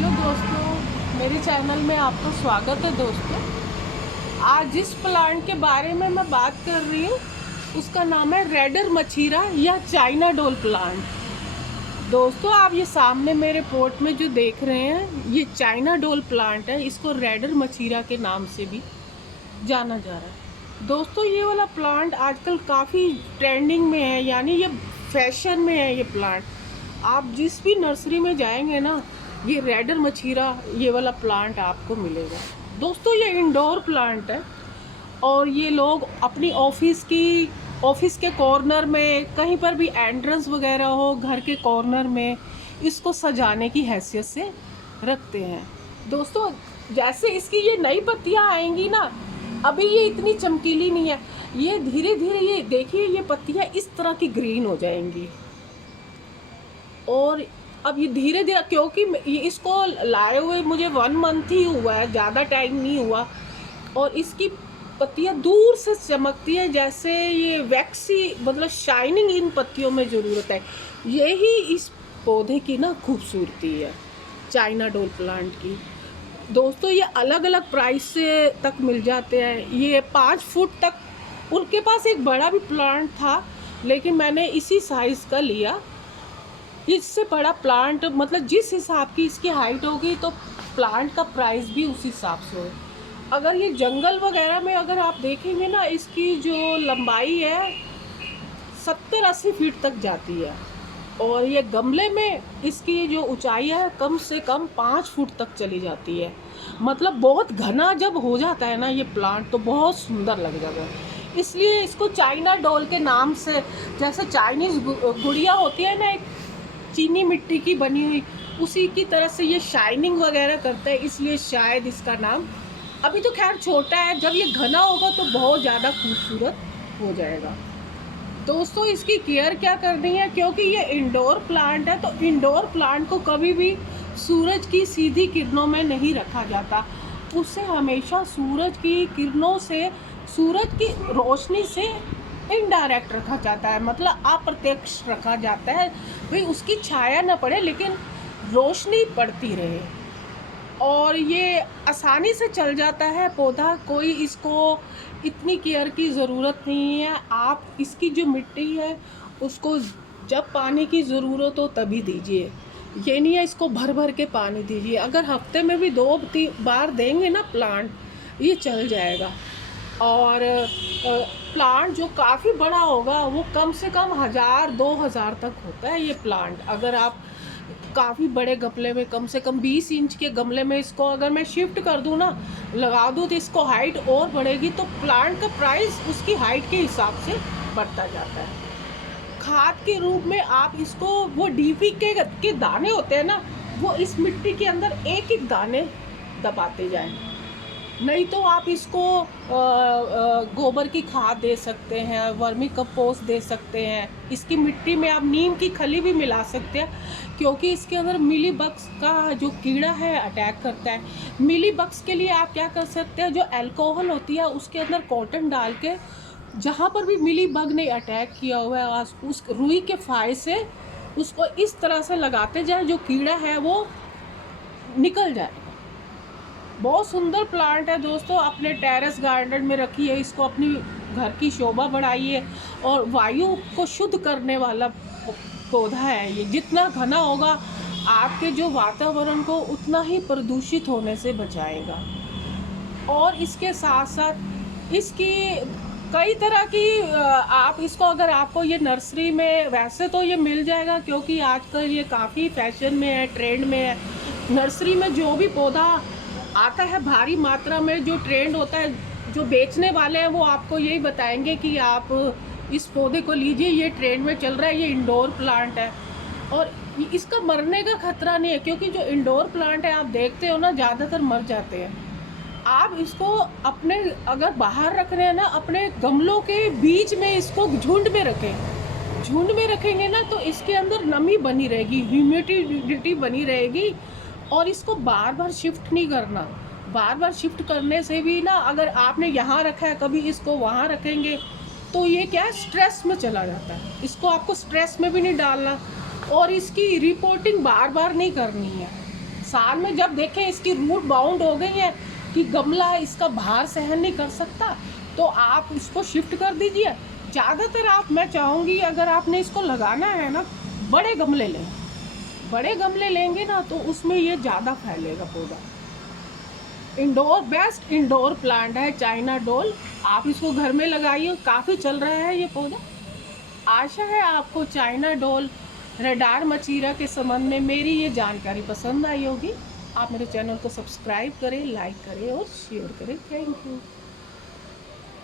Hello दोस्तों, मेरे channel में आपका स्वागत है। दोस्तों, आज जिस प्लांट के बारे में मैं बात कर रही हूँ उसका नाम है रेडर मछीरा या चाइना डोल प्लांट। दोस्तों, आप ये सामने मेरे पोट में जो देख रहे हैं ये चाइना डोल प्लांट है। इसको रेडर मछीरा के नाम से भी जाना जा रहा है। दोस्तों, ये वाला प्लांट आजकल काफ़ी ट्रेंडिंग में है, यानी ये फैशन में है। ये प्लांट आप जिस भी नर्सरी में जाएंगे ना, ये रेडर मछीरा ये वाला प्लांट आपको मिलेगा। दोस्तों, ये इंडोर प्लांट है और ये लोग अपनी ऑफिस के कॉर्नर में, कहीं पर भी एंट्रेंस वगैरह हो घर के कॉर्नर में, इसको सजाने की हैसियत से रखते हैं। दोस्तों, जैसे इसकी ये नई पत्तियां आएंगी ना, अभी ये इतनी चमकीली नहीं है, ये धीरे धीरे ये देखिए ये पत्तियां इस तरह की ग्रीन हो जाएंगी। और अब ये धीरे धीरे, क्योंकि ये इसको लाए हुए मुझे 1 मंथ ही हुआ है, ज़्यादा टाइम नहीं हुआ, और इसकी पत्तियां दूर से चमकती है जैसे ये वैक्सी, मतलब शाइनिंग इन पत्तियों में ज़रूरत है। यही इस पौधे की ना खूबसूरती है, चाइना डोल प्लांट की। दोस्तों, ये अलग अलग प्राइस से तक मिल जाते हैं। ये 5 फुट तक, उनके पास एक बड़ा भी प्लांट था लेकिन मैंने इसी साइज़ का लिया। इससे बड़ा प्लांट, मतलब जिस हिसाब की इसकी हाइट होगी तो प्लांट का प्राइस भी उस हिसाब से हो। अगर ये जंगल वगैरह में अगर आप देखेंगे ना, इसकी जो लंबाई है 70-80 फीट तक जाती है, और ये गमले में इसकी जो ऊंचाई है कम से कम 5 फुट तक चली जाती है। मतलब बहुत घना जब हो जाता है ना ये प्लांट, तो बहुत सुंदर लग जाता है। इसलिए इसको चाइना डोल के नाम से, जैसे चाइनीज़ गुड़िया होती है ना, एक चीनी मिट्टी की बनी हुई, उसी की तरह से ये शाइनिंग वगैरह करता है, इसलिए शायद इसका नाम। अभी तो खैर छोटा है, जब ये घना होगा तो बहुत ज़्यादा खूबसूरत हो जाएगा। दोस्तों, इसकी केयर क्या करनी है, क्योंकि ये इंडोर प्लांट है तो इंडोर प्लांट को कभी भी सूरज की सीधी किरणों में नहीं रखा जाता। उसे हमेशा सूरज की किरणों से, सूरज की रोशनी से इनडायरेक्ट रखा जाता है, मतलब अप्रत्यक्ष रखा जाता है। भाई उसकी छाया न पड़े लेकिन रोशनी पड़ती रहे, और ये आसानी से चल जाता है पौधा। कोई इसको इतनी केयर की ज़रूरत नहीं है। आप इसकी जो मिट्टी है उसको जब पानी की ज़रूरत हो तभी दीजिए, ये नहीं है इसको भर भर के पानी दीजिए। अगर हफ्ते में भी 2-3 बार देंगे ना प्लांट, ये चल जाएगा। और प्लांट जो काफ़ी बड़ा होगा वो कम से कम 1000-2000 तक होता है ये प्लांट। अगर आप काफ़ी बड़े गमले में, कम से कम 20 इंच के गमले में इसको अगर मैं शिफ्ट कर दूँ ना, लगा दूँ, तो इसको हाइट और बढ़ेगी, तो प्लांट का प्राइस उसकी हाइट के हिसाब से बढ़ता जाता है। खाद के रूप में आप इसको, वो डीपी के दाने होते हैं ना, वो इस मिट्टी के अंदर एक एक दाने दबाते जाएं। नहीं तो आप इसको गोबर की खाद दे सकते हैं, वर्मी कंपोस्ट दे सकते हैं। इसकी मिट्टी में आप नीम की खली भी मिला सकते हैं, क्योंकि इसके अंदर मिली बग्स का जो कीड़ा है अटैक करता है। मिली बग्स के लिए आप क्या कर सकते हैं, जो अल्कोहल होती है उसके अंदर कॉटन डाल के, जहाँ पर भी मिली बग ने अटैक किया हुआ है उस रुई के फाय से उसको इस तरह से लगाते जाए, जो कीड़ा है वो निकल जाए। बहुत सुंदर प्लांट है दोस्तों, अपने टेरेस गार्डन में रखिए इसको, अपनी घर की शोभा बढ़ाइए। और वायु को शुद्ध करने वाला पौधा है ये। जितना घना होगा आपके जो वातावरण को उतना ही प्रदूषित होने से बचाएगा। और इसके साथ साथ इसकी कई तरह की, आप इसको, अगर आपको ये नर्सरी में, वैसे तो ये मिल जाएगा क्योंकि आजकल ये काफ़ी फैशन में है, ट्रेंड में है। नर्सरी में जो भी पौधा आता है भारी मात्रा में, जो ट्रेंड होता है, जो बेचने वाले हैं वो आपको यही बताएंगे कि आप इस पौधे को लीजिए, ये ट्रेंड में चल रहा है, ये इंडोर प्लांट है। और इसका मरने का खतरा नहीं है, क्योंकि जो इंडोर प्लांट है आप देखते हो ना, ज़्यादातर मर जाते हैं। आप इसको अपने, अगर बाहर रख रहे हैं ना, अपने गमलों के बीच में इसको झुंड में रखें। झुंड में रखेंगे ना तो इसके अंदर नमी बनी रहेगी, ह्यूमिडिटी बनी रहेगी, और इसको बार बार शिफ्ट नहीं करना। बार बार शिफ्ट करने से भी ना, अगर आपने यहाँ रखा है, कभी इसको वहाँ रखेंगे, तो ये क्या है, स्ट्रेस में चला जाता है। इसको आपको स्ट्रेस में भी नहीं डालना, और इसकी रिपोर्टिंग बार बार नहीं करनी है। साल में जब देखें इसकी रूट बाउंड हो गई है कि गमला इसका भार सहन नहीं कर सकता, तो आप उसको शिफ्ट कर दीजिए। ज़्यादातर मैं चाहूँगी अगर आपने इसको लगाना है ना, बड़े गमले लें। बड़े गमले लेंगे ना तो उसमें ये ज़्यादा फैलेगा पौधा। इंडोर बेस्ट इंडोर प्लांट है चाइना डोल। आप इसको घर में लगाइए, काफ़ी चल रहा है ये पौधा। आशा है आपको चाइना डोल रेडार मचीरा के संबंध में मेरी ये जानकारी पसंद आई होगी। आप मेरे चैनल को सब्सक्राइब करें, लाइक करें और शेयर करें। Thank you.